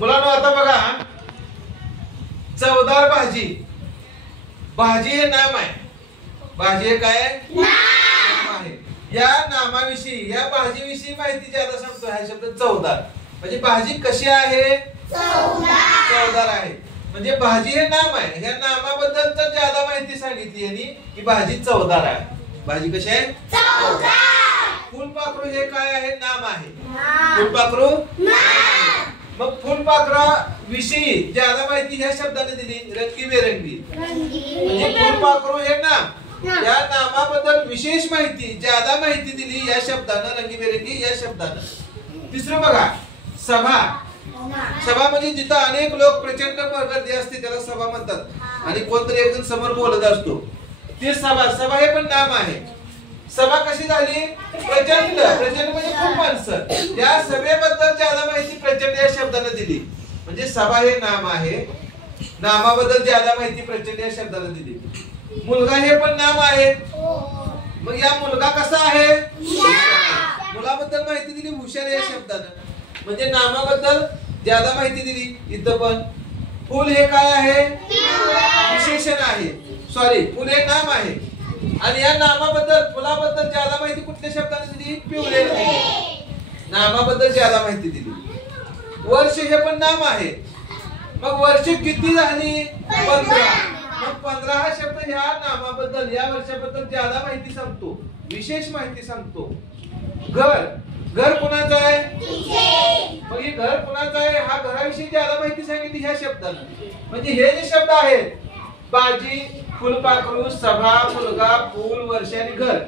मुलांनो आता बघा, चवदार भाजी. भाजी हे नाम आहे. भाजी हे काय नाम आहे. या नामाविषयी, या भाजीविषयी माहिती ज्यादा सांगतो हा शब्द चवदार. म्हणजे भाजी कशी आहे? चवदार आहे. म्हणजे भाजी हे नाम आहे. ह्या नामाबद्दल तर ज्यादा माहिती सांगितली यांनी की भाजी चवदार आहे. भाजी कशी आहे? चवदार. फुलपाखरू हे काय आहे? नाम आहे. फुलपाखरू मग फुलपाखरा विषयी ज्यादा माहिती ह्या शब्दाने दिली, रंगीबेरंगी. म्हणजे फुलपाखरू हे नाम, या नामाबद्दल विशेष माहिती, ज्यादा माहिती दिली या शब्दानं, रंगीबेरंगी या शब्दानं. तिसरं बघा, सभा. सभा म्हणजे जिथं अनेक लोक प्रचंड गर्दी असते त्याला सभा म्हणतात. आणि कोणतरी एक जण समोर बोलत असतो ते सभा. सभा हे पण नाम आहे. सभा कशी झाली? प्रचंड. प्रचंड म्हणजे खूप माणसं. या सभेबद्दल ज्यादा माहिती प्रचंड या शब्दाने दिली. म्हणजे सभा हे नाम आहे. नामाबद्दल ज्यादा माहिती प्रचंड या शब्दाने दिली. मुलगा हे पण नाम आहे. मग या मुलगा कसा आहे? मुलाबद्दल माहिती दिली हुशार या शब्दाने. म्हणजे नामाबद्दल ज्यादा माहिती दिली. इथं पण फुल हे काय आहे? विशेषण आहे. सॉरी, फुल हे नाम आहे. आणि या नामाबद्दल, फुलाबद्दल ज्यादा माहिती कुठल्या शब्दाने दिली? पिवळे. नामाबद्दल ज्यादा माहिती दिली. वर्ष हे पण नाम आहे. मग वर्ष किती झाली? 15. मग 15 हा शब्द ह्या नामाबद्दल, या वर्षाबद्दल ज्यादा माहिती सांगतो, विशेष माहिती सांगतो. घर. घर कुणाचं आहे? मग हे घर कुणाचं आहे? हा घराविषयी ज्यादा माहिती सांगितली ह्या शब्दानं. म्हणजे हे जे शब्द आहेत, बाजी, फुलपाखरू, सभा, मुलगा, फूल, वर्ष आणि घर,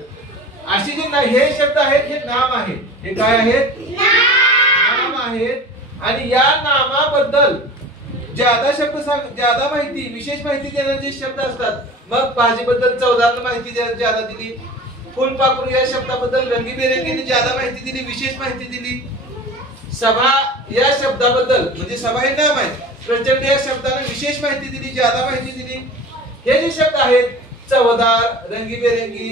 अशी जे हे शब्द आहेत हे नाम आहेत. हे काय आहेत? नाम आहेत. आणि या नामाबद्दल ज्यादा शब्द ज्यादा माहिती, विशेष माहिती देणारे जे शब्द असतात. मग भाजीबद्दल चवदार माहिती ज्यादा दिली. फुलपाखरू या शब्दाबद्दल रंगीबेरंगीने ज्यादा माहिती दिली, विशेष माहिती दिली. सभा या शब्दाबद्दल, म्हणजे सभा हे नाम आहे, प्रचंड या शब्दाने विशेष माहिती दिली, ज्यादा माहिती दिली. हे जे शब्द आहेत, चवदार, रंगीबेरंगी,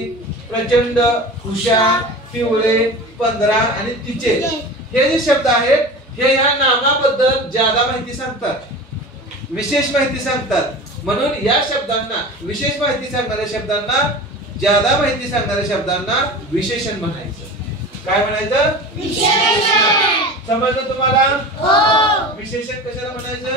प्रचंड, हुशार, पिवळे, 15 आणि तिचे, हे जे शब्द आहेत हे या नामाबद्दल ज्यादा माहिती सांगतात, विशेष माहिती सांगतात. म्हणून या शब्दांना, विशेष माहिती सांगणाऱ्या शब्दांना, ज्यादा माहिती सांगणाऱ्या शब्दांना विशेषण म्हणायचं. काय म्हणायचं? विशेषण. समजलं तुम्हाला? विशेषण कशाला म्हणायचं?